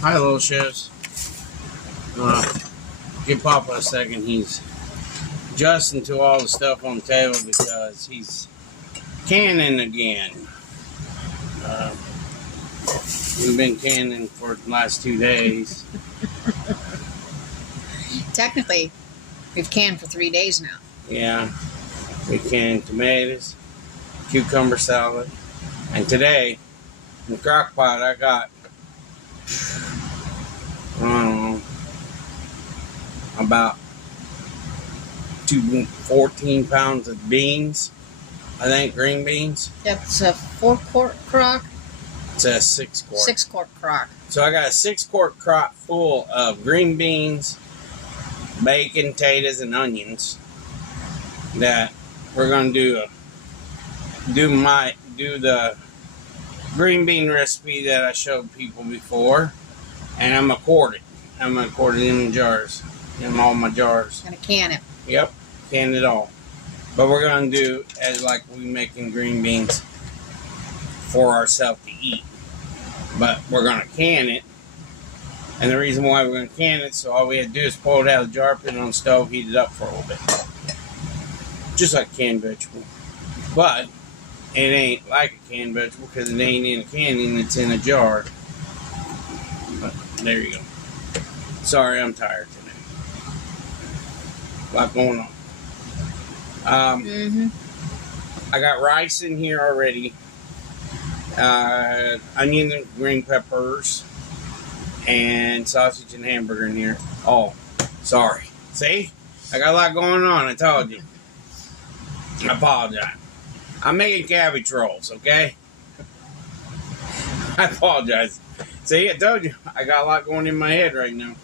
Hi, little chefs. Give Papa a second. He's adjusting to all the stuff on the table because he's canning again. We've been canning for the last 2 days. Technically, we've canned for 3 days now. Yeah, we canned tomatoes, cucumber salad, and today in the crock pot I got about 14 pounds of beans. I think green beans. That's a 4-quart crock. It's a 6-quart. 6-quart crock. So I got a 6-quart crock full of green beans, bacon, potatoes, and onions that we're gonna do the green bean recipe that I showed people before, and I'm gonna quart it. I'm gonna quart it in jars, in all my jars. Gonna can it. Yep, can it all. But we're gonna do as like we making green beans for ourselves to eat. But we're gonna can it. And the reason why we're going to can it, so all we have to do is pull it out of the jar, put it on the stove, heat it up for a little bit. Just like a canned vegetable. But it ain't like a canned vegetable because it ain't in a canning, it's in a jar. But there you go. Sorry, I'm tired today. A lot going on. I got rice in here already. Onion and green peppers. And sausage and hamburger in here. Oh, sorry. See? I got a lot going on, I told you. I apologize. I'm making cabbage rolls, okay? I apologize. See, I told you. I got a lot going in my head right now.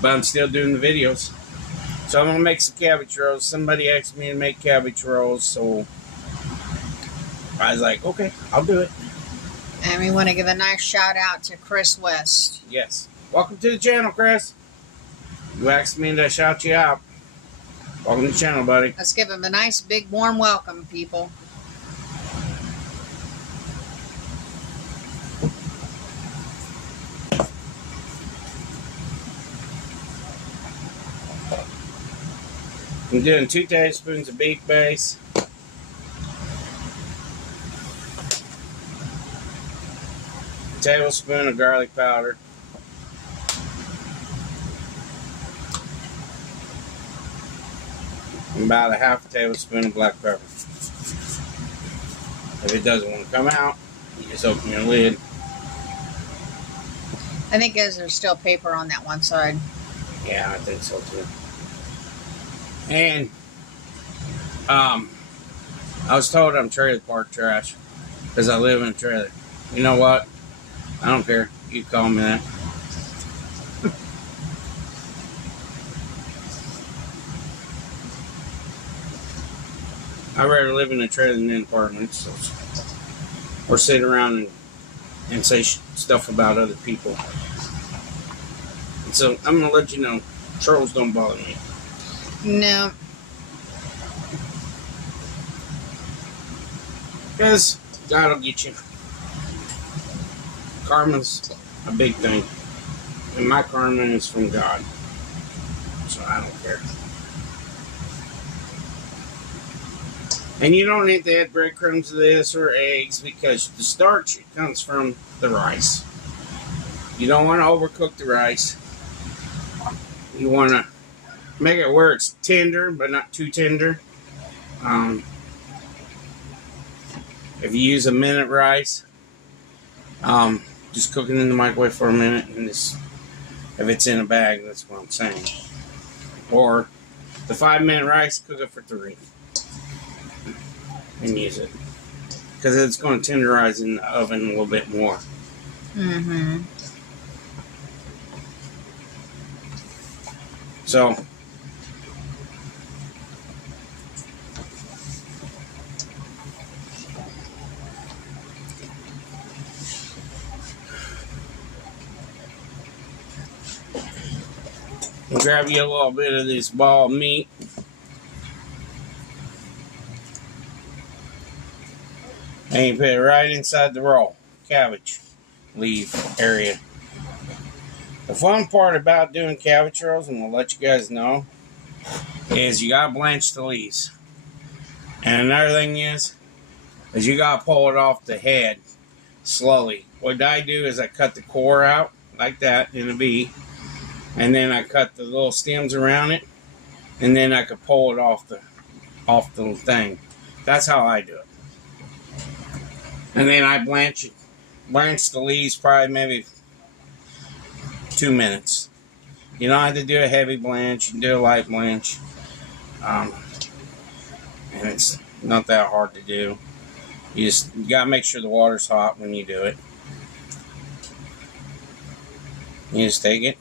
But I'm still doing the videos. So I'm going to make some cabbage rolls. Somebody asked me to make cabbage rolls, so I was like, okay, I'll do it. And we want to give a nice shout out to Chris West. Yes. Welcome to the channel, Chris. You asked me to shout you out. Welcome to the channel, buddy. Let's give him a nice, big, warm welcome, people. I'm doing 2 tablespoons of beef base. A tablespoon of garlic powder. And about a half a tablespoon of black pepper. If it doesn't want to come out, you just open your lid. I think there's still paper on that one side. Yeah, I think so too. And I was told I'm trailer park trash because I live in a trailer. You know what? I don't care. You call me that. I'd rather live in a trailer than in an apartment. So, or sit around and say stuff about other people. And so I'm going to let you know, trolls don't bother me. No. Because God will get you. Karma's a big thing. And my karma is from God. So I don't care. And you don't need to add breadcrumbs to this or eggs because the starch comes from the rice. You don't want to overcook the rice. You want to make it where it's tender, but not too tender. If you use a minute rice, just cook it in the microwave for a minute, and if it's in a bag, that's what I'm saying. Or the 5-minute rice, cook it for 3, and use it because it's going to tenderize in the oven a little bit more. So. We'll grab you a little bit of this ball of meat. And you put it right inside the roll. Cabbage leaf area. The fun part about doing cabbage rolls, and we'll let you guys know, is you gotta blanch the leaves. And another thing is you gotta pull it off the head slowly. What I do is I cut the core out like that in a V, and then I cut the little stems around it, and then I could pull it off the thing. That's how I do it. And then I blanch the leaves probably maybe 2 minutes. You don't have to do a heavy blanch. You can do a light blanch. And it's not that hard to do. You gotta make sure the water's hot when you do it. You just take it,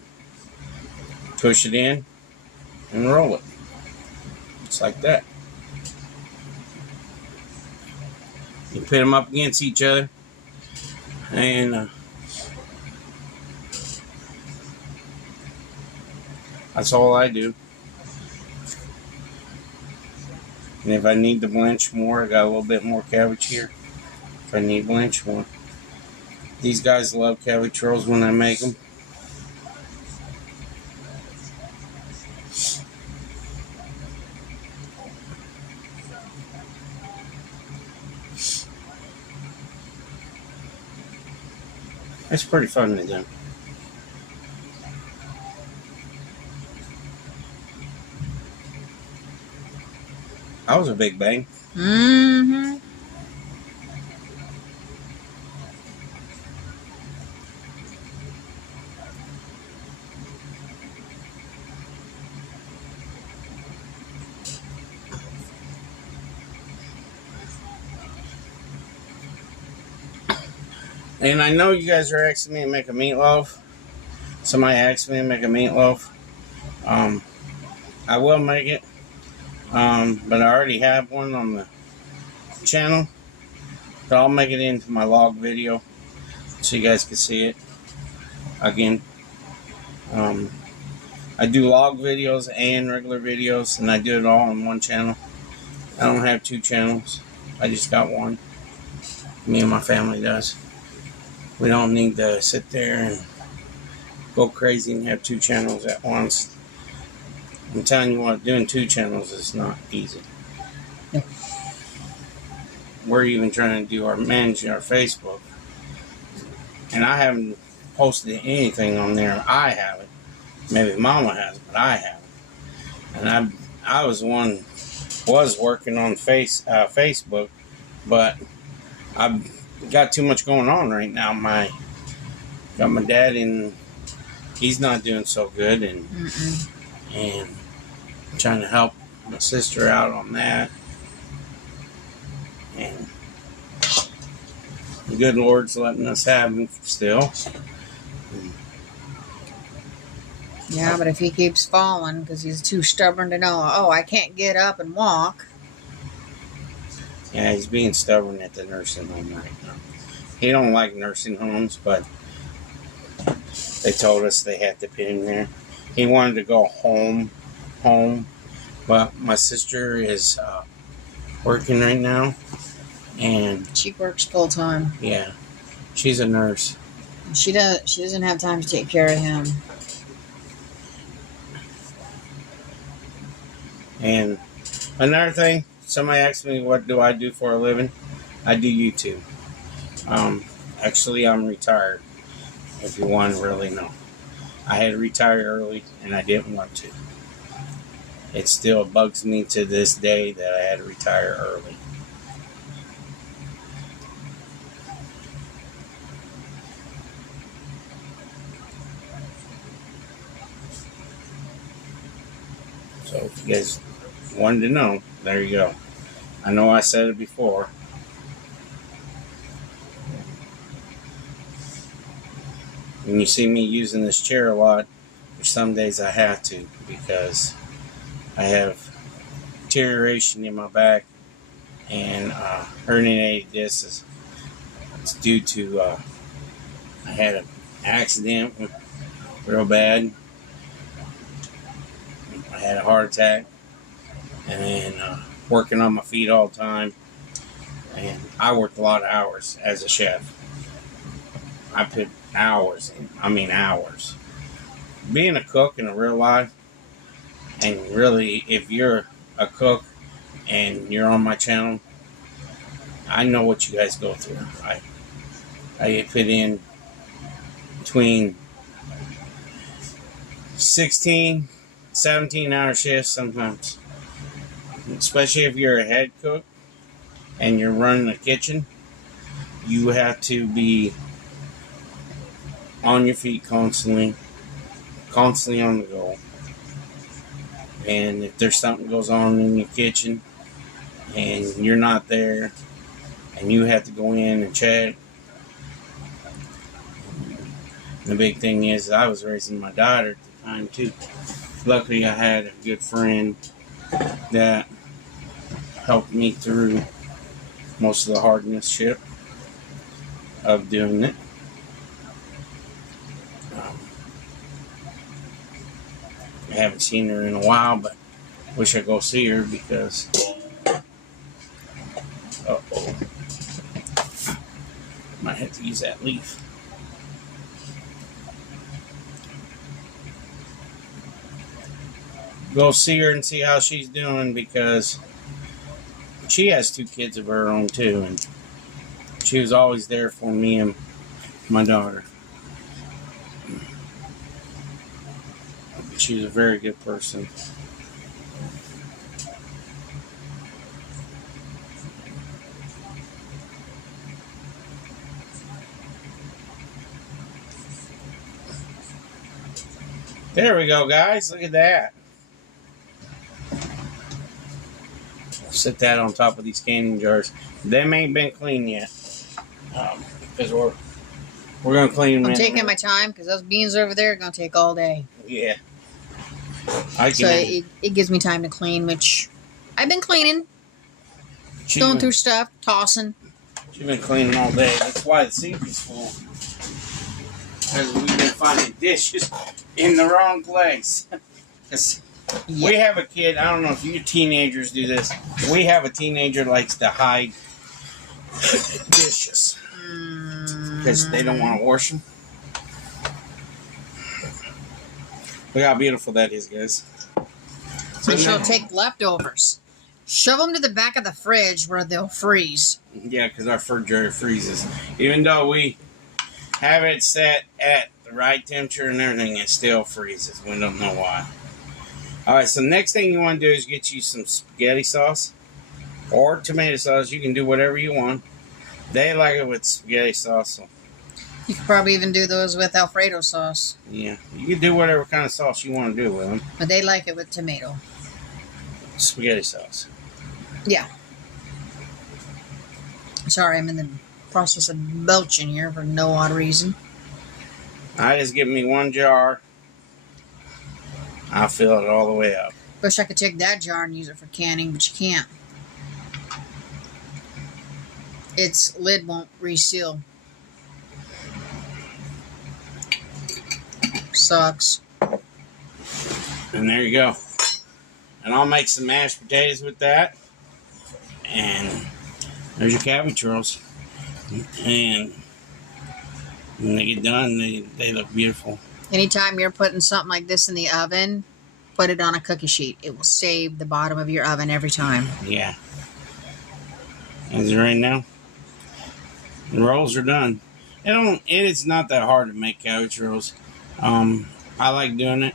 push it in, and roll it. It's like that. You put them up against each other, and that's all I do. And if I need to blanch more, I got a little bit more cabbage here. If I need to blanch more. These guys love cabbage rolls when I make them. It's pretty fun to do. That was a big bang. Mm-hmm. And I know you guys are asking me to make a meatloaf. Somebody asked me to make a meatloaf. I will make it. But I already have one on the channel. But I'll make it into my log video so you guys can see it. Again, I do log videos and regular videos, and I do it all on one channel. I don't have 2 channels. I just got one. Me and my family does. We don't need to sit there and go crazy and have 2 channels at once. I'm telling you what, doing 2 channels is not easy. We're even trying to do managing our Facebook. And I haven't posted anything on there. I haven't. Maybe Mama has, but I haven't. And I was working on Facebook, but I've got too much going on right now. Got my dad in, he's not doing so good, and I'm trying to help my sister out on that. And the good Lord's letting us have him still. Yeah, but if he keeps falling because he's too stubborn to know, oh, I can't get up and walk. Yeah, he's being stubborn at the nursing home right now. He don't like nursing homes, but they told us they had to put him there. He wanted to go home, but my sister is working right now, and She works full time. yeah, she's a nurse. She doesn't have time to take care of him. And another thing, somebody asked me what do I do for a living. I do YouTube. Actually, I'm retired, if you want to really know. I had to retire early, and I didn't want to. It still bugs me to this day that I had to retire early. So if you guys wanted to know, there you go. I know I said it before. When you see me using this chair a lot, there's some days I have to, because I have deterioration in my back and herniated discs. It's due to I had an accident real bad. I had a heart attack, and then working on my feet all the time. And I worked a lot of hours as a chef. I put hours in. I mean hours. being a cook in a real life, and really, if you're a cook and you're on my channel, I know what you guys go through. I put in between 16, 17-hour shifts sometimes. Especially if you're a head cook and you're running a kitchen, you have to be on your feet constantly on the go. And if there's something goes on in your kitchen and you're not there and you have to go in and check. The big thing is I was raising my daughter at the time too. Luckily I had a good friend that helped me through most of the hardship of doing it. I haven't seen her in a while, but wish I'd go see her because might have to use that leaf. Go see her and see how she's doing because she has 2 kids of her own too, and she was always there for me and my daughter. She's a very good person. There we go, guys. Look at that. Set that on top of these canning jars. Them ain't been cleaned yet. Because we're going to clean them. I'm taking my time because those beans over there are going to take all day. Yeah. So it gives me time to clean, which I've been cleaning. Going through stuff, tossing. She's been cleaning all day. That's why the sink is full. Because we've been finding dishes in the wrong place. Yeah. We have a kid, I don't know if you teenagers do this. We have a teenager that likes to hide dishes. Because they don't want to wash them. Look how beautiful that is, guys. So she'll take leftovers, shove them to the back of the fridge where they'll freeze. Yeah, because our refrigerator freezes. Even though we have it set at the right temperature and everything, it still freezes. We don't know why. Alright, so next thing you want to do is get you some spaghetti sauce or tomato sauce. You can do whatever you want. They like it with spaghetti sauce. So. You could probably even do those with Alfredo sauce. Yeah, you can do whatever kind of sauce you want to do with them. But they like it with tomato. Spaghetti sauce. Yeah. Sorry, I'm in the process of belching here for no odd reason. I just give me 1 jar. I'll fill it all the way up. Wish I could take that jar and use it for canning, but you can't. Its lid won't reseal. Sucks. And there you go. And I'll make some mashed potatoes with that. And there's your cabbage rolls. And when they get done, they look beautiful. Anytime you're putting something like this in the oven, put it on a cookie sheet. It will save the bottom of your oven every time. Yeah. As of right now, the rolls are done. It is not that hard to make cabbage rolls. I like doing it.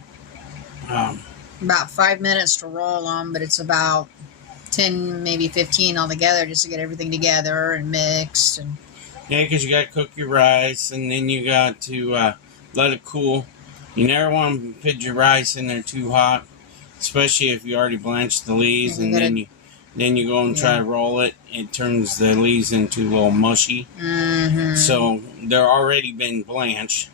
About 5 minutes to roll them, but it's about 10, maybe 15 altogether just to get everything together and mixed. And yeah, because you got to cook your rice, and then you got to let it cool. You never want to put your rice in there too hot, especially if you already blanched the leaves, and then you go and try to roll it. It turns the leaves into a little mushy. Mm-hmm. So they're already been blanched,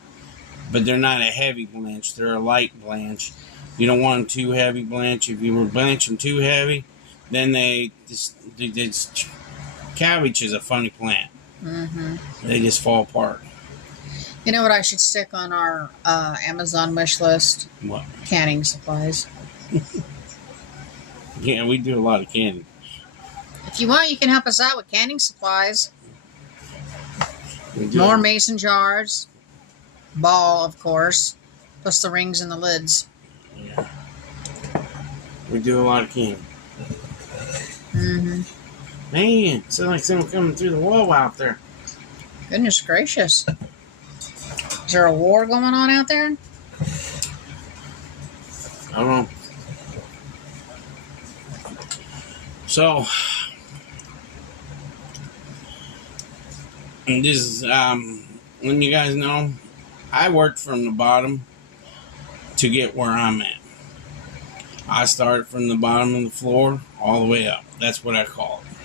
but they're not a heavy blanch. They're a light blanch. You don't want them too heavy blanch. If you were blanch them too heavy, then cabbage is a funny plant. Mm-hmm. They just fall apart. You know what I should stick on our Amazon wish list? What? Canning supplies. Yeah, we do a lot of candy. If you want, you can help us out with canning supplies. More mason jars. Ball, of course. Plus the rings and the lids. Yeah. We do a lot of canning. Mm-hmm. Man, it sounds like someone coming through the wall out there. Goodness gracious. Is there a war going on out there? I don't know. So, this is, when you guys know, I worked from the bottom to get where I'm at. I started from the bottom of the floor all the way up. That's what I call it.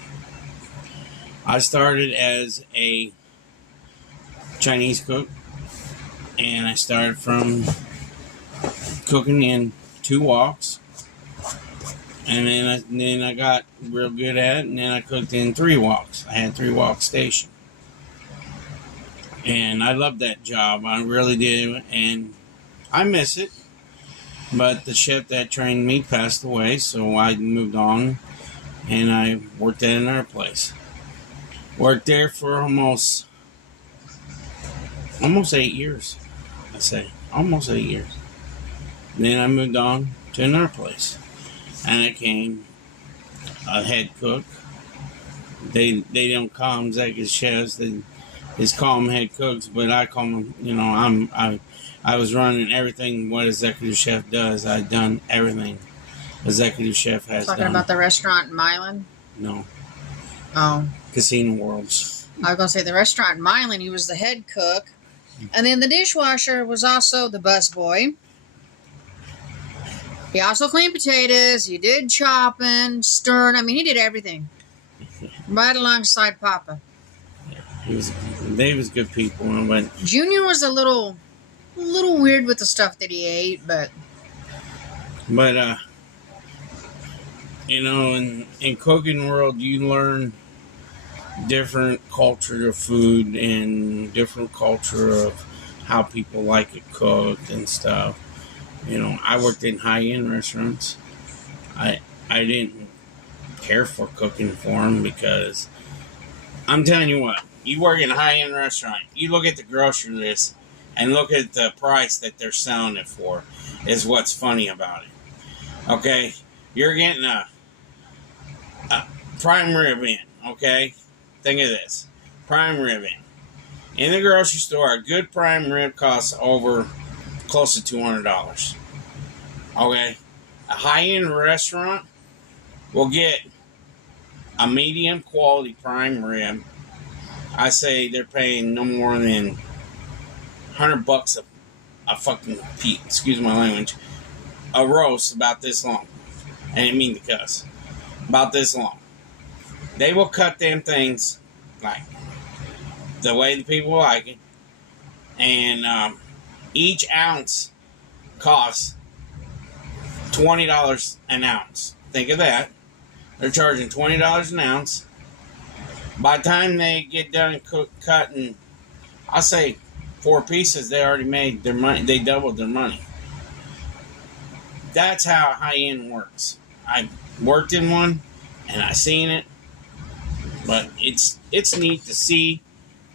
I started as a Chinese cook, and I started from cooking in 2 woks, and then I got real good at it, and then I cooked in 3 woks. I had 3 wok station, and I loved that job. I really did, and I miss it. But the chef that trained me passed away, so I moved on, and I worked at another place. Worked there for almost 8 years. I say almost 8 years. Then I moved on to another place, and I became a head cook. They don't call them executive chefs. They just call them head cooks, but I call them. You know, I was running everything what executive chef does. I'd done everything executive chef has done. Talking about the restaurant in Milan? No. Oh. Casino Worlds. I was going to say the restaurant in Milan, he was the head cook. And then the dishwasher was also the busboy. He also cleaned potatoes. He did chopping, stirring. I mean, he did everything. Right alongside Papa. They was good people. But Junior was a little weird with the stuff that he ate, but you know, in cooking world, you learn different culture of food and different culture of how people like it cooked and stuff. You know, I worked in high-end restaurants. I didn't care for cooking for them because I'm telling you what, you work in a high-end restaurant, you look at the grocery list and look at the price that they're selling it for is what's funny about it. Okay? You're getting a prime rib in, okay? Think of this. Prime rib in. In the grocery store, a good prime rib costs over close to $200. Okay? A high-end restaurant will get a medium quality prime rib. I say they're paying no more than $100 a fucking peep, excuse my language, a roast about this long. I didn't mean to cuss. About this long. They will cut them things like the way the people like it. And each ounce costs $20 an ounce. Think of that. They're charging $20 an ounce. By the time they get done cutting, I'll say 4 pieces, they already made their money. They doubled their money. That's how high-end works. I worked in one, and I seen it. But it's neat to see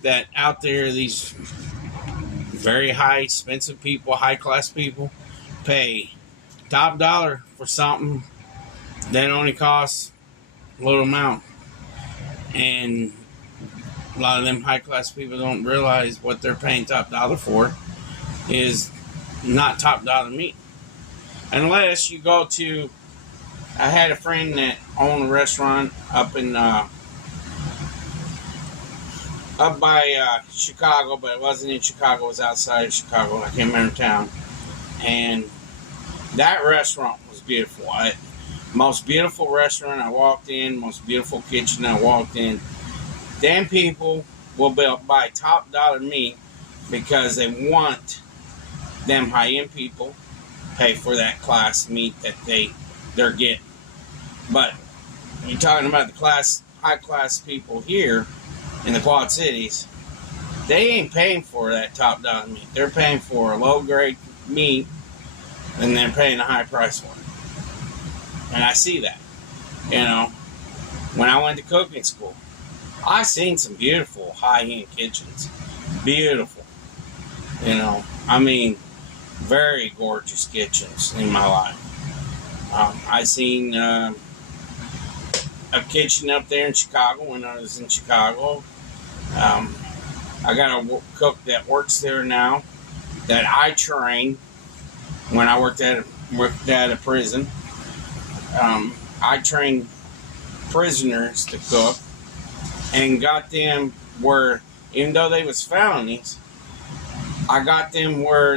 that out there, these very high, expensive people, high-class people, pay top dollar for something that only costs a little amount. And a lot of them high-class people don't realize what they're paying top dollar for is not top dollar meat. Unless you go to... I had a friend that owned a restaurant up in... up by Chicago, but it wasn't in Chicago. It was outside of Chicago. I can't remember town. And that restaurant was beautiful. Most beautiful restaurant I walked in. Most beautiful kitchen I walked in. Damn people will buy top dollar meat because they want them high-end people pay for that class meat that they're getting. But you're talking about the high-class people here in the Quad Cities, they ain't paying for that top dollar meat. They're paying for a low-grade meat, and they're paying a high price for it. And I see that. You know, when I went to cooking school, I seen some beautiful high-end kitchens. Beautiful. You know, I mean, very gorgeous kitchens in my life. I seen a kitchen up there in Chicago when I was in Chicago. I got a cook that works there now that I trained when I worked at a prison. I trained prisoners to cook and got them where, even though they was felonies, I got them where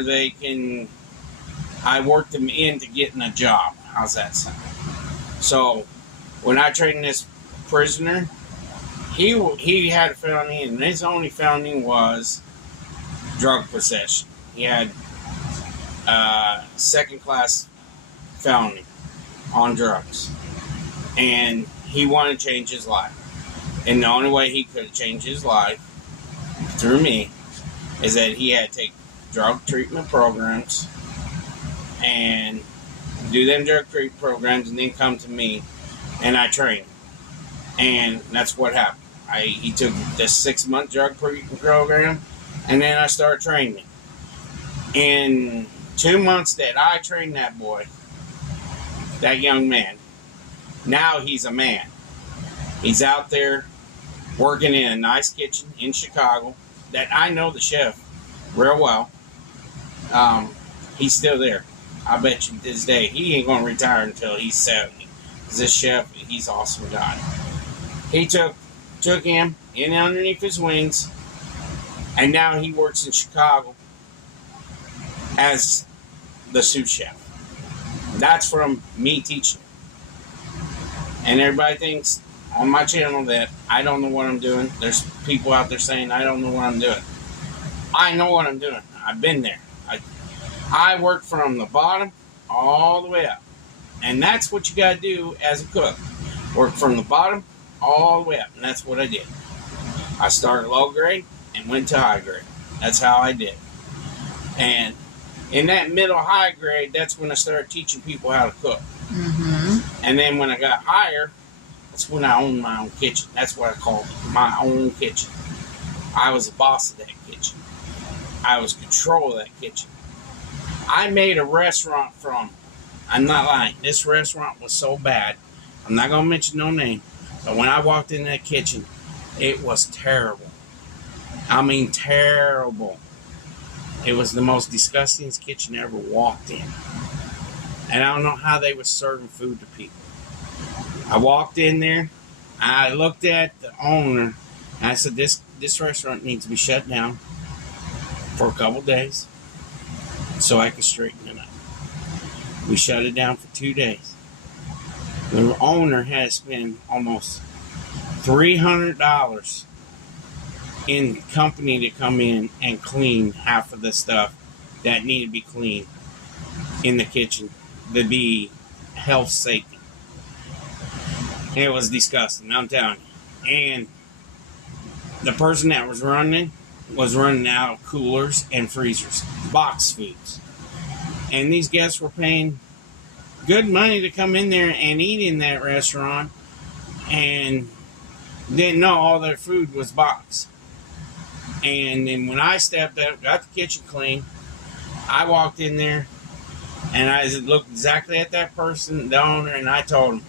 I worked them into getting a job. How's that sound? So when I trained this prisoner, he had a felony, and his only felony was drug possession. He had second-class felony on drugs, and he wanted to change his life. And the only way he could change his life through me is that he had to take drug treatment programs and do them drug treatment programs, and then come to me, and I trained him. And that's what happened. He took the 6-month drug treatment program, and then I started training him. In 2 months that I trained that boy, that young man, now he's a man. He's out there working in a nice kitchen in Chicago that I know the chef real well. He's still there. I bet you this day he ain't going to retire until he's 70. This chef, he's an awesome guy. He took him in underneath his wings, and now he works in Chicago as the sous chef. That's from me teaching. And everybody thinks on my channel that I don't know what I'm doing. There's people out there saying I don't know what I'm doing. I know what I'm doing. I've been there. I work from the bottom all the way up. And that's what you got to do as a cook. Work from the bottom all the way up. And that's what I did. I started low grade and went to high grade. That's how I did. And in that middle high grade, that's when I started teaching people how to cook. Mm-hmm. And then when I got higher, that's when I owned my own kitchen. That's what I called my own kitchen. I was the boss of that kitchen. I was control of that kitchen. I made a restaurant I'm not lying, this restaurant was so bad. I'm not going to mention no name. But when I walked in that kitchen, it was terrible. I mean, terrible. It was the most disgusting kitchen I ever walked in. And I don't know how they were serving food to people. I walked in there, I looked at the owner, and I said, this restaurant needs to be shut down for a couple days so I could straighten it up. We shut it down for 2 days. The owner had to spend almost $300 in the company to come in and clean half of the stuff that needed to be cleaned in the kitchen to be health safety. It was disgusting, I'm telling you. And the person that was running out of coolers and freezers, box foods. And these guests were paying good money to come in there and eat in that restaurant, and didn't know all their food was boxed. And then when I stepped up, got the kitchen clean, I walked in there, and I looked exactly at that person, the owner, and I told him,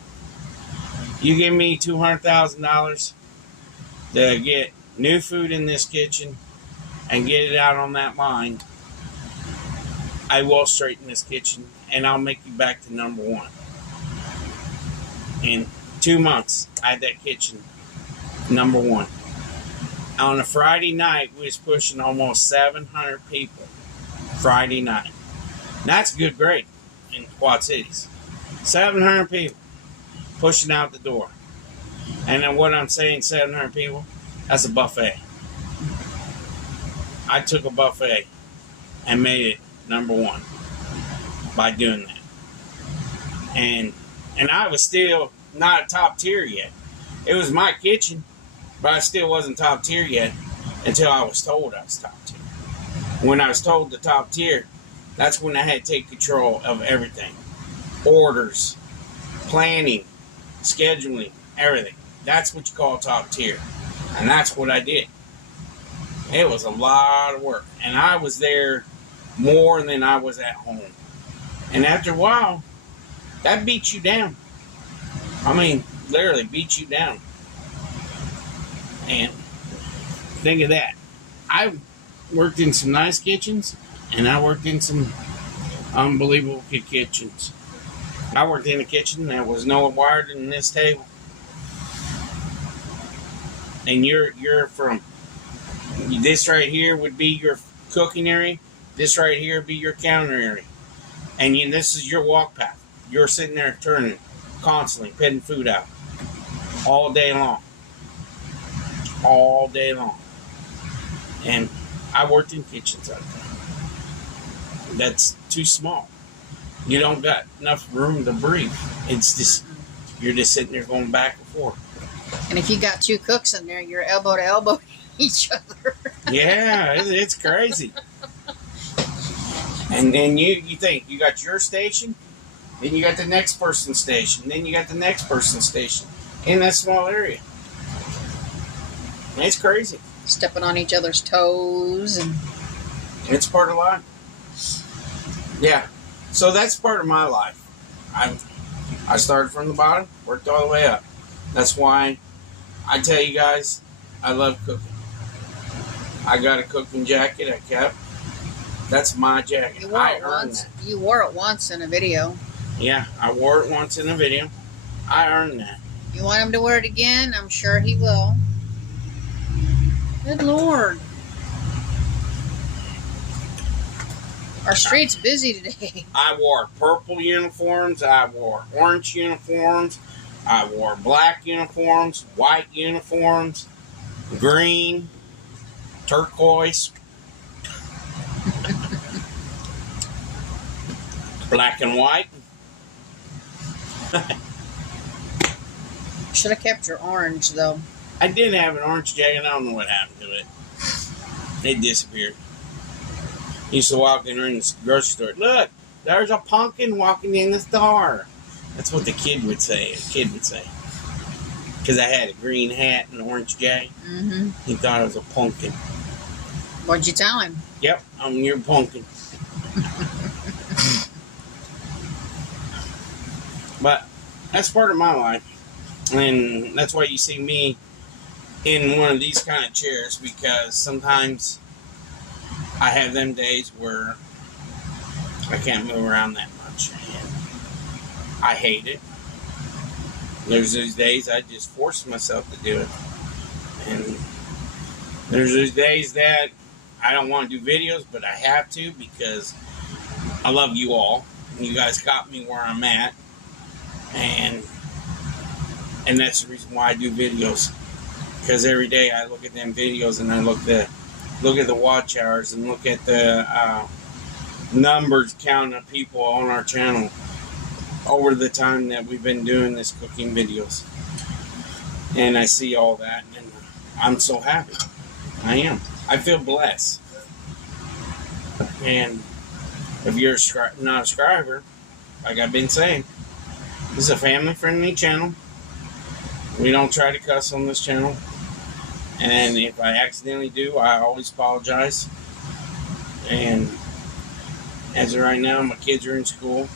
you give me $200,000 to get new food in this kitchen and get it out on that line, I will straighten this kitchen, and I'll make you back to number one. In 2 months, I had that kitchen number one. On a Friday night, we was pushing almost 700 people. Friday night. That's good grade in Quad Cities. 700 people pushing out the door. And then what I'm saying, 700 people, that's a buffet. I took a buffet and made it number one by doing that. And I was still not top tier yet. It was my kitchen, but I still wasn't top tier yet until I was told I was top tier. When I was told the top tier, that's when I had to take control of everything. Orders, planning, scheduling, everything. That's what you call top tier. And that's what I did. It was a lot of work. And I was there more than I was at home. And after a while, that beats you down. I mean, literally beats you down. And think of that. I worked in some nice kitchens, and I worked in some unbelievable kitchens. I worked in a kitchen that was no wired than this table. And you're from, this right here would be your cooking area. This right here would be your counter area. And this is your walk path. You're sitting there turning, constantly putting food out. All day long. All day long. And I worked in kitchens like that. That's too small. You don't got enough room to breathe. It's just, you're just sitting there going back and forth. And if you got two cooks in there, you're elbow to elbow each other. Yeah, it's crazy. And then you think, you got your station, then you got the next person's station, then you got the next person's station in that small area. And it's crazy. Stepping on each other's toes. And it's part of life. Yeah. So that's part of my life. I started from the bottom, worked all the way up. That's why I tell you guys, I love cooking. I got a cooking jacket I kept. That's my jacket. I earned that. You wore it once in a video. Yeah, I wore it once in a video. I earned that. You want him to wear it again? I'm sure he will. Good Lord. Our street's busy today. I wore purple uniforms. I wore orange uniforms. I wore black uniforms, white uniforms, green, turquoise, black and white. Should have kept your orange, though. I did have an orange jacket. I don't know what happened to it. It disappeared. Used to walk in the grocery store. Look, there's a pumpkin walking in the store. That's what the kid would say. Because I had a green hat and an orange jacket. Mm-hmm. He thought I was a pumpkin. What'd you tell him? Yep, I'm your pumpkin. But that's part of my life. And that's why you see me in one of these kind of chairs, because sometimes I have them days where I can't move around that much. And I hate it. There's those days I just force myself to do it. And there's those days that I don't want to do videos, but I have to because I love you all. And you guys got me where I'm at. And that's the reason why I do videos. Because every day I look at them videos and I look at the watch hours and look at the numbers count of people on our channel over the time that we've been doing this cooking videos. And I see all that and I'm so happy. I am. I feel blessed. And if you're not a subscriber, like I've been saying, this is a family-friendly channel. We don't try to cuss on this channel. And if I accidentally do, I always apologize. And as of right now, my kids are in school.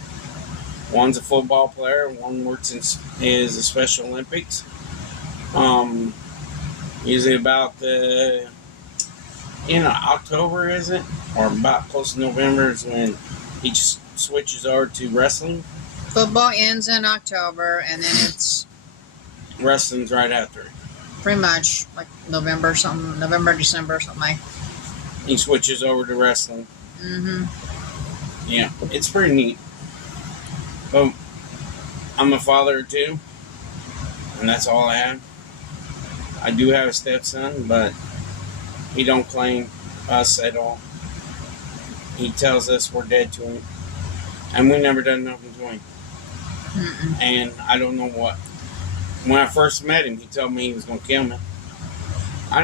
One's a football player. One works is a Special Olympics. Usually about October, is it? Or about close to November is when he switches over to wrestling. Football ends in October, and then it's wrestling's right after it. Pretty much like November, December, something like. He switches over to wrestling. Mm-hmm. Yeah, it's pretty neat. But I'm a father of two, and that's all I have. I do have a stepson, but he don't claim us at all. He tells us we're dead to him, and we never done nothing to him. Mm-mm. And I don't know what. When I first met him, he told me he was going to kill me. I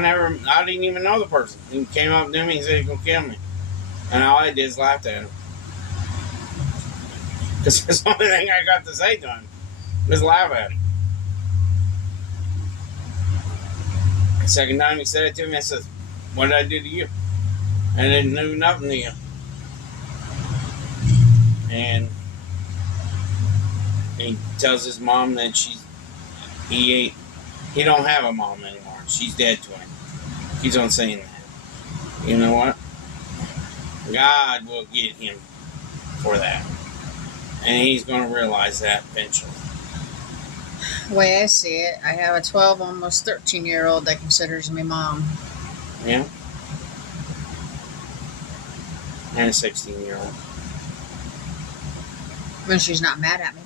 didn't even know the person. He came up to me and said he was going to kill me. And all I did is laughed at him. Because that's the only thing I got to say to him. Was laugh at him. The second time he said it to me, I said, what did I do to you? I didn't do nothing to you. and he tells his mom that he don't have a mom anymore. She's dead to him. Keeps on saying that. You know what? God will get him for that. And he's going to realize that eventually. The way I see it, I have a 12, almost 13-year-old that considers me mom. Yeah. And a 16-year-old. When she's not mad at me.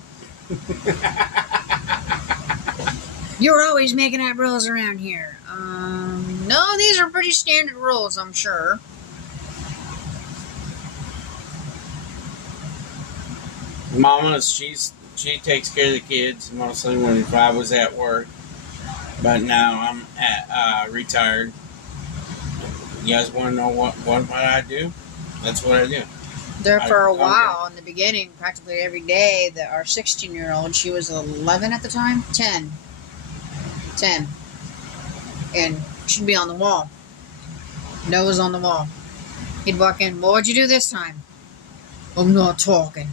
You're always making up rules around here. No, these are pretty standard rules, I'm sure. Mama, she takes care of the kids mostly if I was at work. But now I'm retired. You guys want to know what I do? That's what I do. There for a while, in the beginning, practically every day, our 16-year-old, she was 11 at the time? 10. And she'd be on the wall. Nose on the wall. He'd walk in, well, what'd you do this time? I'm not talking.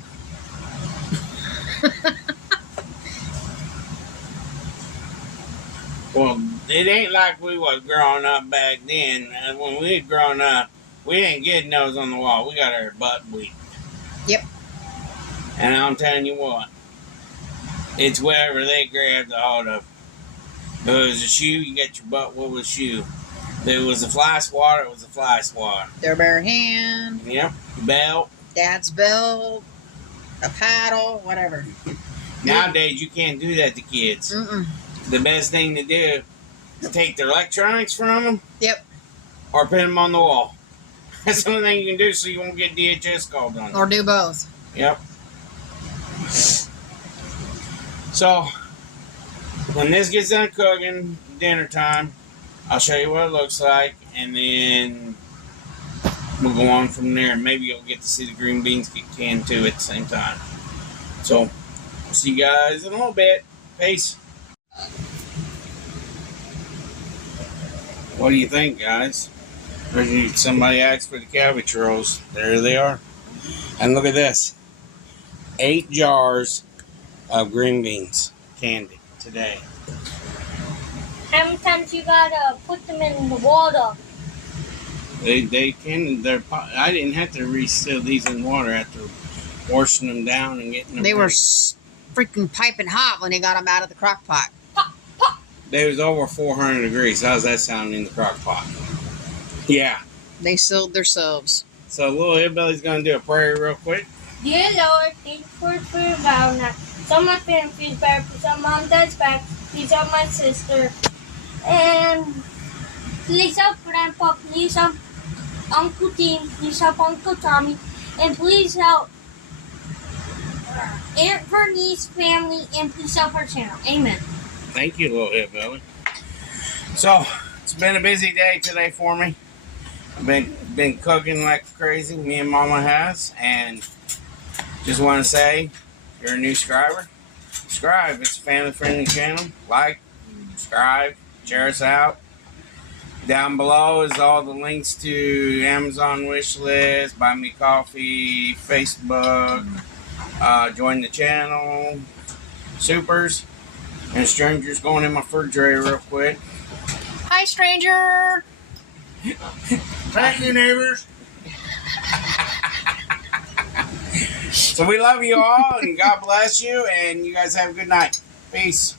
Well, it ain't like we was growing up back then. When we had grown up, we didn't get nose on the wall. We got our butt beat. Yep. And I'm telling you what, it's whatever they grabbed a hold of. If it was a shoe, you get your butt with a shoe. If it was a fly swatter, it was a fly swatter. Their bare hand. Yep. Belt. Dad's belt. A paddle. Whatever. Nowadays, you can't do that to kids. Mm-mm. The best thing to do is take their electronics from them. Yep. Or pin them on the wall. That's the only thing you can do so you won't get DHS called on you. Or do both. Yep. So, when this gets done cooking, dinner time, I'll show you what it looks like, and then we'll go on from there. Maybe you'll get to see the green beans get canned too at the same time. So, see you guys in a little bit. Peace. What do you think, guys? Somebody asked for the cabbage rolls. There they are. And look at this. 8 jars of green beans candy today. How many times you gotta put them in the water? They can. I didn't have to reseal these in water after washing them down and getting them. They were freaking piping hot when they got them out of the crock pot. They was over 400 degrees. How's that sound in the crock pot? Yeah. They sealed themselves. So little hillbilly's gonna do a prayer real quick. Dear Lord, thank you for your vow now. Some of my family feels better, please help mom, dad's back, please help my sister. And please help Grandpa, please help Uncle Dean, please help Uncle Tommy, and please help Aunt Bernice's family, and please help our channel. Amen. Thank you, little hillbilly. So, it's been a busy day today for me. I've been cooking like crazy, me and Mama has, and just want to say, if you're a new subscribe. It's a family-friendly channel. Like, subscribe, share us out. Down below is all the links to Amazon wishlist, Buy Me Coffee, Facebook, join the channel, supers, and strangers going in my refrigerator real quick. Hi, stranger. Thank you, neighbors. So we love you all, and God bless you, and you guys have a good night. Peace.